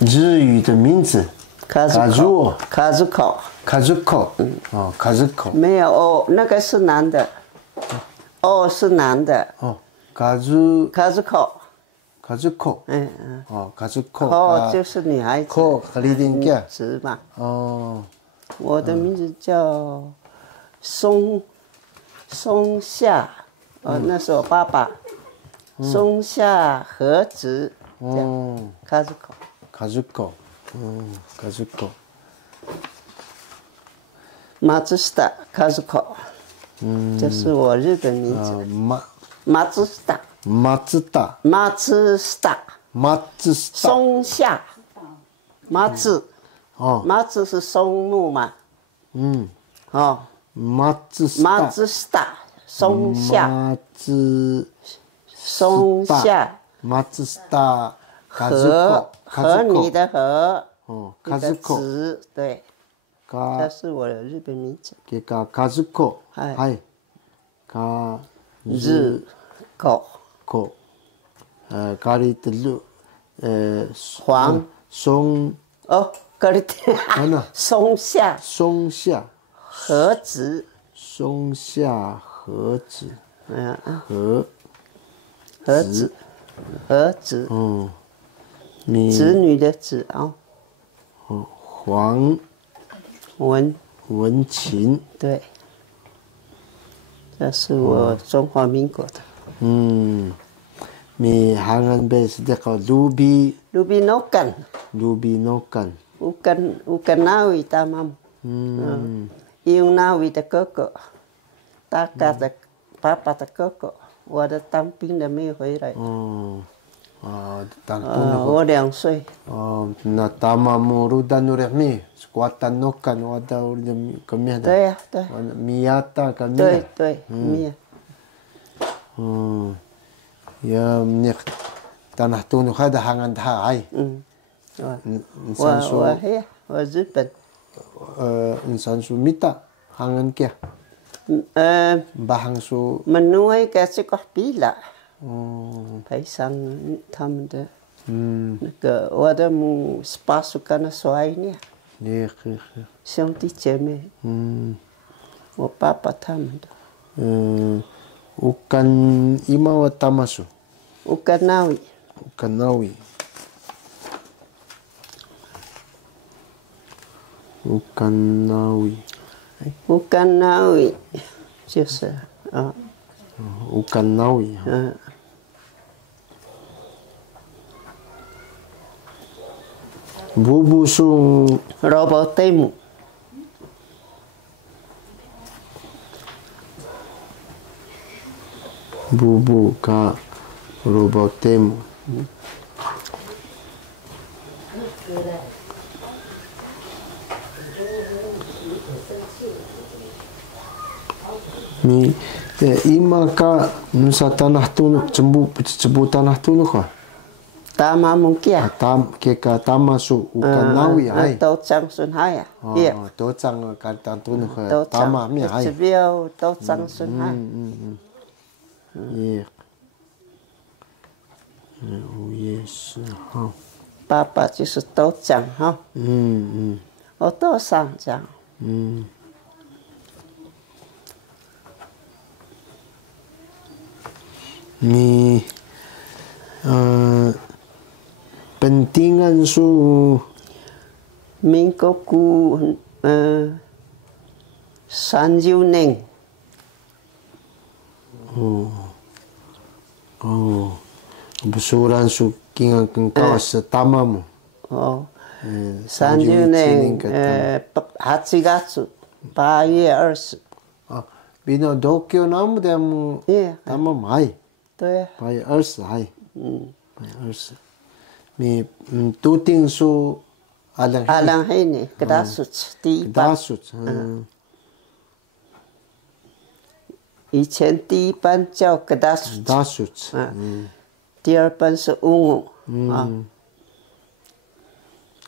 日语的名字。卡子口。哦，卡子口。没有哦，那个是男的。哦，是男的。哦，卡子口。哦，卡子口。口就是女孩子。口，女子嘛。哦。我的名字叫松下，那是我爸爸。松下和子。哦。卡子口。卡子口。松下和子。这是我日本名字。松下。松是松木嘛。哦。松下。和你的和。卡子口。对。这是我的日本名字。卡子口。はい。卡子口。咖喱的路。黄。松。哦，咖喱的。松下。和子。松下和子。和子。子女的子啊。黄文琴。对。这是我中华民国的。你韩文贝是叫Ruby Nokan。Ukan Nawi tamam。Yung Nawi的哥哥，大哥的爸爸的哥哥，我的当兵的没有回来。我2岁。那tamamu rudan uremi sekuatan nokan wada uremi kami ada。对呀，对。Miyata kami。对，Mia。ya menik tanah tunu ada hangan hai。我日本。insan su mita hangan kia。bahang su。menuai ke sekolah bila。陪上他们的那个我的pasukan suainya。兄弟姐妹。我爸爸他们的。ukan ima wa tamasu。ukan nawi。ukan nawi 就是ukan nawi。bubu su robotemu。bubu ka robotemu。ni ima ka nusa tanah tunu cebu tanah tunu ka tama mungkin ka tama su ukan nawi hai to chang sun hai iya to chang ka tunu ka tama mi hai cebiau to chang sun hai iya yes 爸爸就是都讲哈。我都想讲。你pentingan su Minggu 30年。besuran su kinga kawas tamamu。30年8月8月20。bino Tokyo namu demu tamamu hai。对。8月20hai。8月20。你笃定是阿郎黑呢？给他说第一班。以前第一班叫给他说。第二班是乌姆。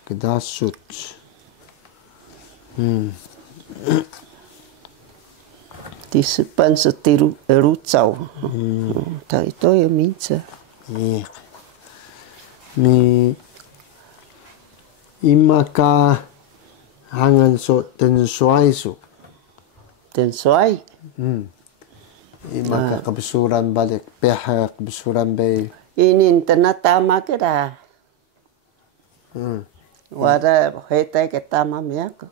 给他说。第四班是第六早。他都有名字。你 Imaka hangan so ten suai su. Ten suai. Imaka kebesuran balik pihak kebesuran bay. Ini internet tama kira. Wada heta ke tama miak.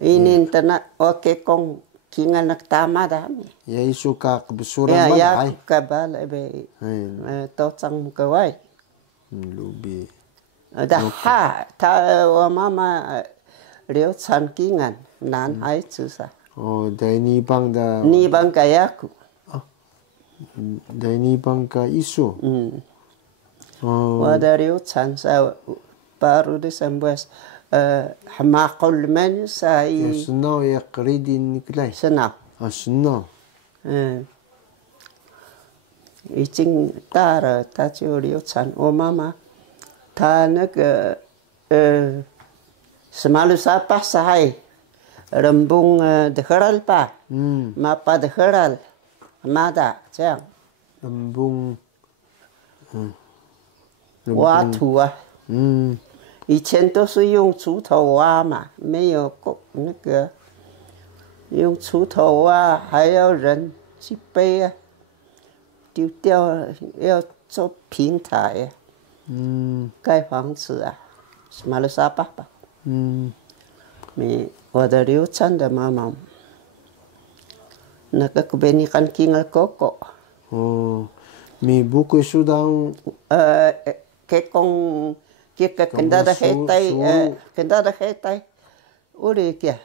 Ini internet oke kong kingal nak tama dah mi. Ya isu ka kebesuran balik. Ya kabal be. Tocang mukawai. Lubi. Dah ta mama Liu Chan kingan nan hai susah. Oh, dai ni bang da. Ni bang kayaku. Dai ni bang ka isu. Wada Liu Chan sa baru disembes hamakul men sai. Senau ya keridin niklai. Senau. Senau. Icing tar ta chu Liu Chan o mama ta na ke semalu sapa sahai. Rembung dekheral pa. Mapa dekheral. Mada, cang. Rembung. Wa tua. 以前都是用锄头挖嘛，没有那个用锄头挖，还要人去背啊，丢掉要做平台啊，盖房子啊，马来西亚爸爸。我的流产的妈妈，那个 kebanyakan tinggal koko. Oh, mi buku sudah. Kekong kita kenda dah hetai, uri kia,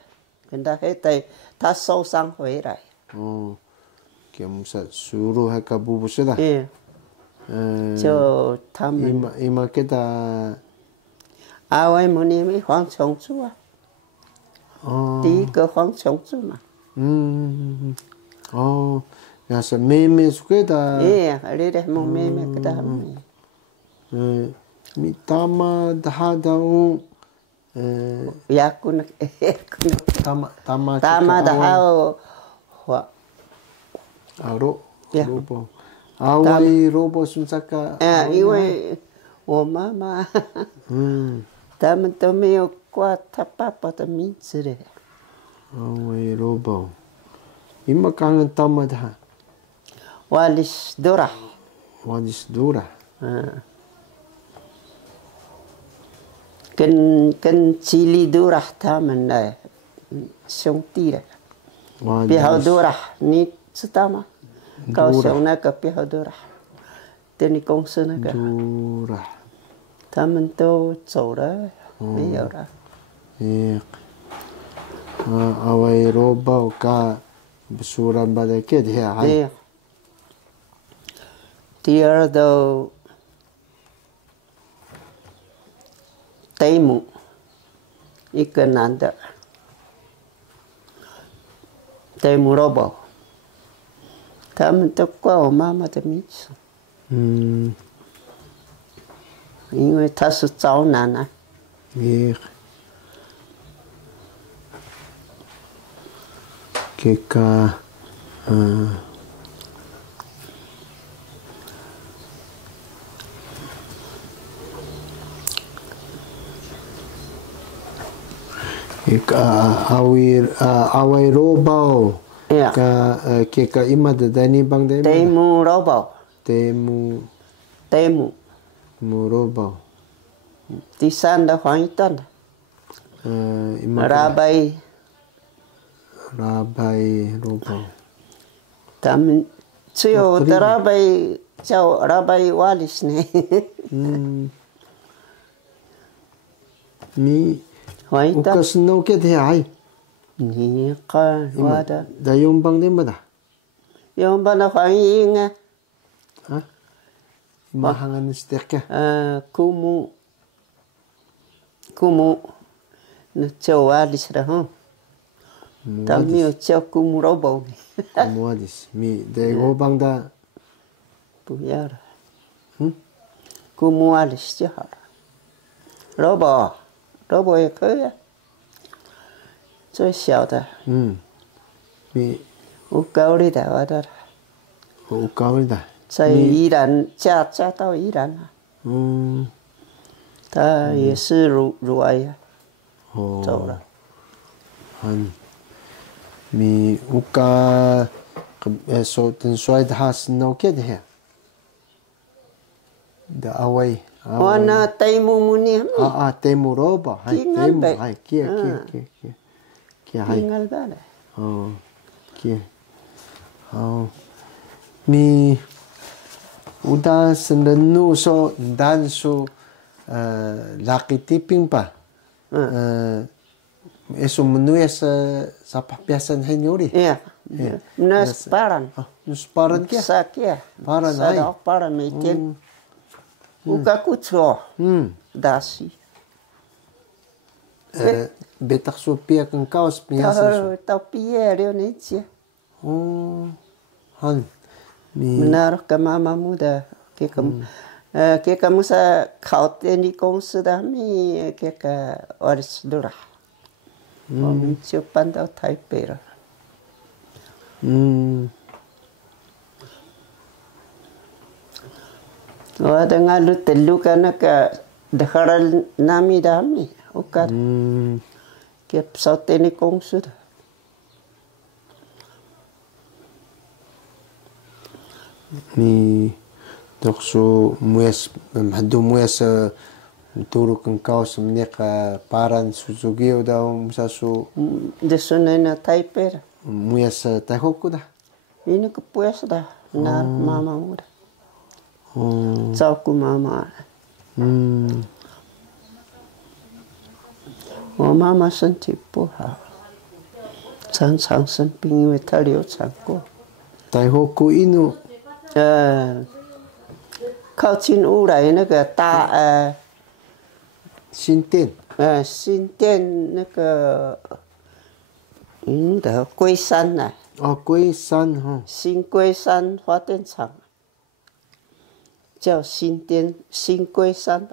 kenda hetai, tak susah回来. Oh, kia musa suruh haka bubu sudah. Iya. Jo taman. Ima kita. Awai muni mi Huang Chongzhu啊。第一个黄琼子嘛。那是妹妹suka dah. Ada dah mau妹妹ke dah. Mi tama dah dah. Ya aku nak. Tama dah Hua. Aro. Robo. Awai robo sunsaka. 因为我妈妈。他们都没有挂他爸爸的名字的。Awai robo. Ima kangen tama dah. Walis Dora. Walis Dora.跟Cili Dora 他们的兄弟的。比好Dora，你知道吗？高雄那个比好Dora，电力公司那个。Dora。他们都走了，没有了。Awai roba ka besuran balik dia. 对。第二都戴姆，一个男的，戴姆罗宝，他们都挂我妈妈的名字。因为他是早男啊。Keka awai robau. Keka ima dani bang dai. Temu robau. Temu robau. 第三的黄一段的。Rabai robau. 他们只有的Rabai叫Rabai Walis呢。Mi ukas no ke dia ai. Ni kan wada. Da yung bang din ba da? Yung bang na Huang Ying ah. Ha? Mahangan stek ka. Kumu na cho Walis ra ho. Ta mi cho Kumu Robo. Kumu Walis. Mi da go bang da. 不要了。Kumu Walis 就好了。Robo 也可以啊。最小的。乌高丽的我的。乌高丽的。在伊朗嫁到伊朗啊。他也是乳癌呀，走了。mi uka so ten soy da has no kid here. The away. Wana taimu muni. Taimu roba. Hai taimu. Hai kia. Kia hai. Kingal bale. Kia. Mi uda senenu so dan so laki tipping pa. Eso menuya sa papiasan henyori. Iya. Nas paran. Nus paran kia. Sa kia. Paran hai. Sa paran meten. Uka kutro. Dasi. Betak so pia kan kaos piasan so. Tau pia rio necia. Han. Menaruh ke mama muda. Ke kamu sa kaute ni kongsi dah mi ke oris durah. Ciupan tau Taipei lah. Ada ngalu telu kana ke dekharal nami dami. Ukar. Ke saute ni kongsi dah. Mi dokso mues hadu mues turu kan kaos mneka paran suzugio da musasu Desuna na Taipei. Mues tahoku da. Ini kepuas dah. Nar mama muda. Cauku mama. Mama sentipu ha. Sang semping metalio cangku. Tahoku inu. Kau chin urai na ke ta Sinten. Sinten那个的龟山呐。龟山哈。新龟山发电厂，叫新龟山，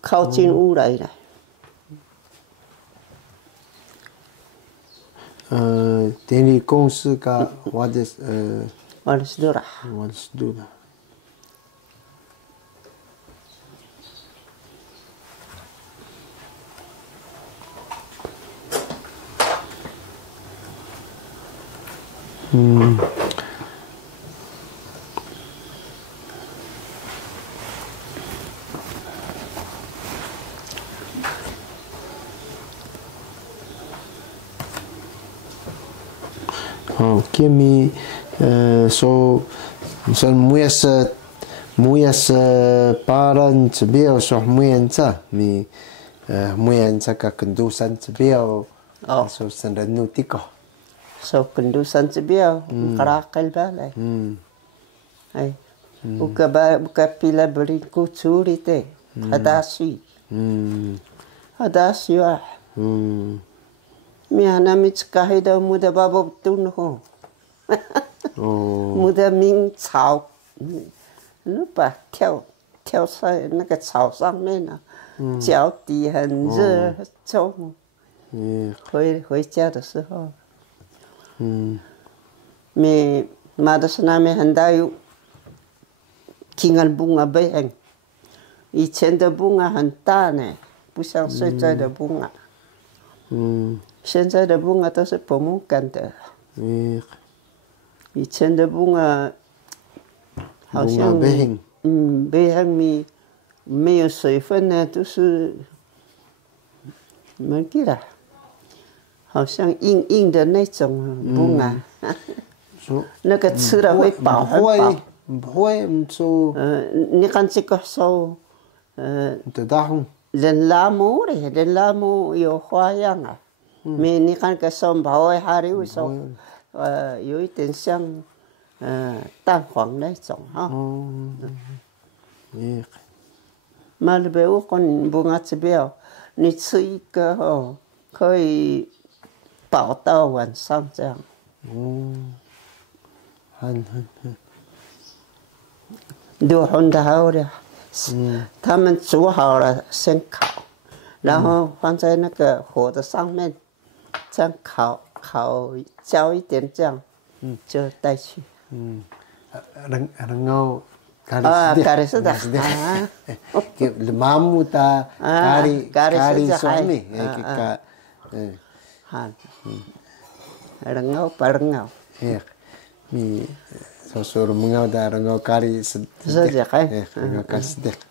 靠近乌来的。电力公司个我的我的是多啦。我的是多啦。Kimi so muyas paran cebiau so muyansa mi muyansa ka kendusan cebiau so sanranu tiko so kendusan cebiau karakal balai ai buka pila beri kucuri te hadasi wah mi ana mi kahida muda babo tun ho muda ming cao 那把跳在那个草上面啊，脚底很热，中。回家的时候，妈的是那边很大有，tinggal bunga bayang，以前的bunga很大呢，不像现在的bunga。现在的bunga都是不木干的。以前的bunga。好像bayang没有水分呢，都是没记了，好像硬的那种bunga，那个吃了会饱很饱。不会，你看这个手，人拉木的，人拉木有花样啊。你看个手包的还有手，有一点像。蛋黄那种哈。马来北我讲bunga cebiau，你吃一个哦，可以饱到晚上这样。六分的好了，他们煮好了先烤，然后放在那个火的上面，这样烤浇一点酱，就带去。rengau kari sedek. Mamu ta kari suami. Rengau parengau. Mi sosor mengau da rengau kari sedek. Rengau kari sedek.